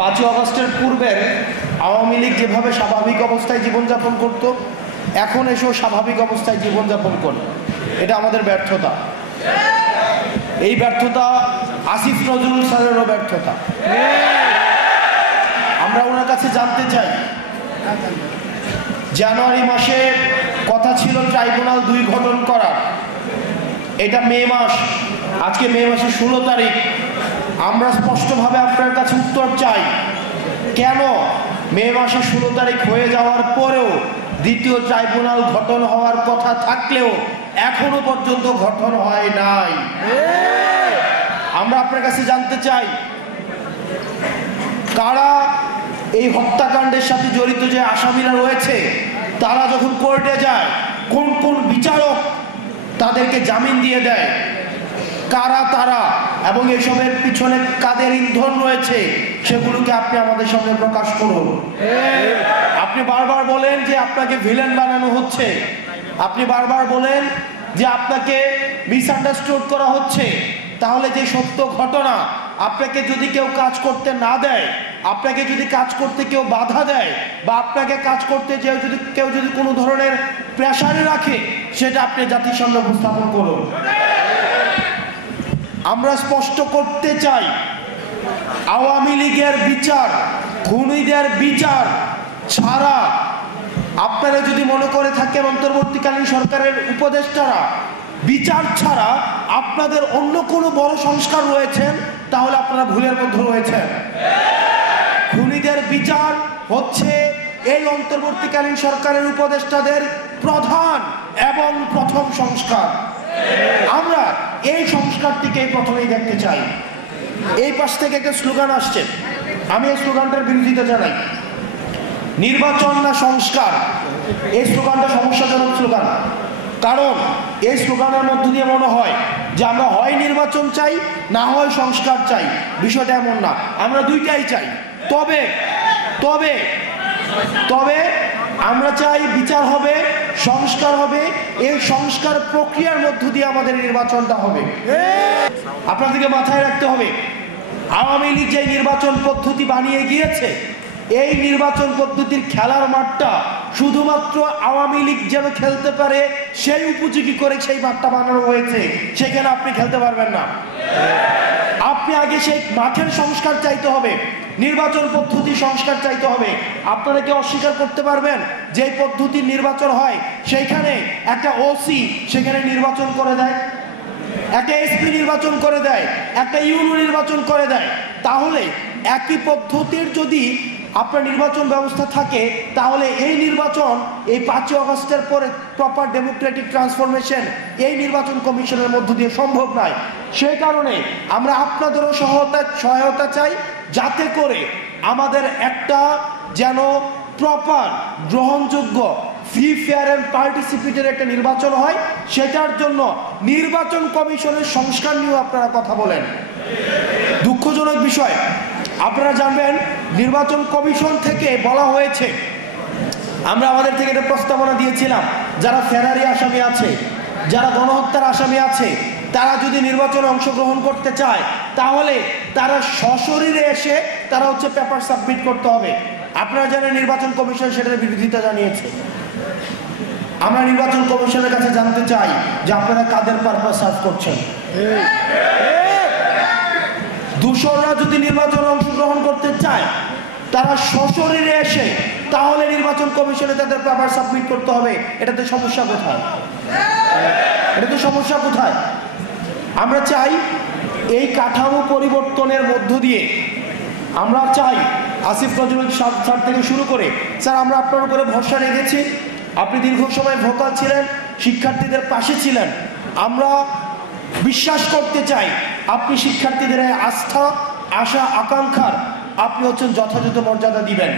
5ই আগস্টের পূর্বের আওয়ামী লীগ যেভাবে স্বাভাবিক অবস্থায় জীবনযাপন করত, এখন এসেও স্বাভাবিক অবস্থায় জীবনযাপন করে, এটা আমাদের ব্যর্থতা। এই ব্যর্থতা আসিফ নজরুল স্যারেরও ব্যর্থতা। আমরা ওনার কাছে জানতে চাই, জানুয়ারি মাসে কথা ছিল ট্রাইব্যুনাল 2 গঠন করার, এটা মে মাস, আজকে মে মাসের 16 তারিখ। আমরা স্পষ্টভাবে আপনার কাছে উত্তর চাই, কেন মে মাসের 16 তারিখ হয়ে যাওয়ার পরেও দ্বিতীয় ট্রাইব্যুনাল গঠন হওয়ার কথা থাকলেও এখনো পর্যন্ত গঠন হয় নাই? আমরা আপনার কাছে জানতে চাই, কারা এই হত্যাকাণ্ডের সাথে জড়িত যে আসামিরা রয়েছে, তারা যখন কোর্টে যায় কোন কোন বিচারক তাদেরকে জামিন দিয়ে দেয়, কারা তারা এবং এসবের পিছনে কাদের ইন্ধন রয়েছে, সেগুলোকে আপনি আমাদের সামনে প্রকাশ করুন। আপনি বারবার বলেন যে আপনাকে ভিলেন বানানো হচ্ছে, আপনি বারবার বলেন যে আপনাকে মিসআন্ডারস্টুড করা হচ্ছে। তাহলে যে সত্য ঘটনা, আপনাকে যদি কেউ কাজ করতে না দেয়, আপনাকে যদি কাজ করতে কেউ বাধা দেয়, বা আপনাকে কাজ করতে কেউ যদি কোনো ধরনের প্রেসারে রাখে, সেটা আপনি জাতির সামনে উপস্থাপন করুন। আমরা স্পষ্ট করতে চাই, আওয়ামী লীগের বিচার, খুনিদের বিচার ছাড়া, আপনারা যদি মনে করে থাকেন অন্তর্বর্তীকালীন সরকারের উপদেষ্টারা বিচার ছাড়া আপনাদের অন্য কোনো বড় সংস্কার রয়েছেন, তাহলে আপনারা ভুলের মধ্যে রয়েছেন। খুনিদের বিচার হচ্ছে এই অন্তর্বর্তীকালীন সরকারের উপদেষ্টাদের প্রধান এবং প্রথম সংস্কার। আমরা এই সংস্কারটিকে প্রথমেই দেখতে চাই। এই পাশ থেকে একটা স্লোগান আসছে, আমি এই স্লোগানটার বিরোধিতা জানাই। নির্বাচন না সংস্কার, এই স্লোগানটা সমস্যাজনক স্লোগান। কারণ এই স্লোগানের মধ্য দিয়ে মনে হয় যে আমরা হয় নির্বাচন চাই, না হয় সংস্কার চাই। বিষয়টা এমন না, আমরা দুইটাই চাই। তবে তবে তবে আমরা চাই বিচার হবে, সংস্কার হবে। এই সংস্কার প্রক্রিয়ার মধ্য দিয়ে আমাদের নির্বাচনটা হবে। আপনাদেরকে মাথায় রাখতে হবে, আওয়ামী লীগ যে নির্বাচন পদ্ধতি বানিয়ে গিয়েছে, এই নির্বাচন পদ্ধতির খেলার মাঠটা শুধুমাত্র আওয়ামী লীগ যেন খেলতে পারে সেই উপযোগী করে সেই মাঠটা বানানো হয়েছে। সেখানে আপনি খেলতে পারবেন না। আপনি আগে সেই মাঠের সংস্কার চাইতে হবে, নির্বাচন পদ্ধতি সংস্কার চাইতে হবে। আপনারা কি অস্বীকার করতে পারবেন যে পদ্ধতির নির্বাচন হয়, সেইখানে একটা ওসি সেখানে নির্বাচন করে দেয়, একটা এসপি নির্বাচন করে দেয়, একটা ইউনো নির্বাচন করে দেয়? তাহলে একই পদ্ধতির যদি আপনার নির্বাচন ব্যবস্থা থাকে, তাহলে এই নির্বাচন এই 5ই আগস্টের পরে প্রপার ডেমোক্রেটিক ট্রান্সফরমেশন এই নির্বাচন কমিশনের মধ্য দিয়ে সম্ভব নয়। সেই কারণে আমরা আপনাদেরও সহায়তা চাই, যাতে করে আমাদের একটা যেন প্রপার গ্রহণযোগ্য ফ্রি ফেয়ার অ্যান্ড পার্টিসিপেটের একটা নির্বাচন হয়। সেটার জন্য নির্বাচন কমিশনের সংস্কার নিয়েও আপনারা কথা বলেন। দুঃখজনক বিষয়, আপনারা জানবেন নির্বাচন কমিশন থেকে বলা হয়েছে, আমরা আমাদের থেকে একটা প্রস্তাবনা দিয়েছিলাম, যারা ফেরারি আসামি আছে, যারা গণহত্যার আসামি আছে, তারা যদি নির্বাচনে অংশগ্রহণ করতে চায়, তাহলে তারা সশরীরে এসে তারা পেপার সাবমিট করতে হবে। আপনারা জানেন নির্বাচন কমিশন সেটার বিরোধিতা জানিয়েছে। আমরা নির্বাচন কমিশনের কাছে জানতে চাই যে আপনারা কাদের পারপাস সার্ভ করছেন। দূষণরা যদি নির্বাচনে অংশগ্রহণ করতে চায়, তারা সশরীরে এসে তাহলে নির্বাচন কমিশনে তাদের পেপার সাবমিট করতে হবে। এটাতে সমস্যা কোথায়? এটাতে সমস্যা কোথায়? আমরা চাই এই কাঠামো পরিবর্তনের মধ্য দিয়ে, আমরা চাই আসিফ নজরুল স্যার থেকে শুরু করে, স্যার আমরা আপনার উপরে ভরসা রেখেছি, আপনি দীর্ঘ সময় ভোকাল ছিলেন, শিক্ষার্থীদের পাশে ছিলেন। আমরা বিশ্বাস করতে চাই আপনি শিক্ষার্থীদের আস্থা, আশা, আকাঙ্ক্ষার আপনি যথাযথ মর্যাদা দিবেন।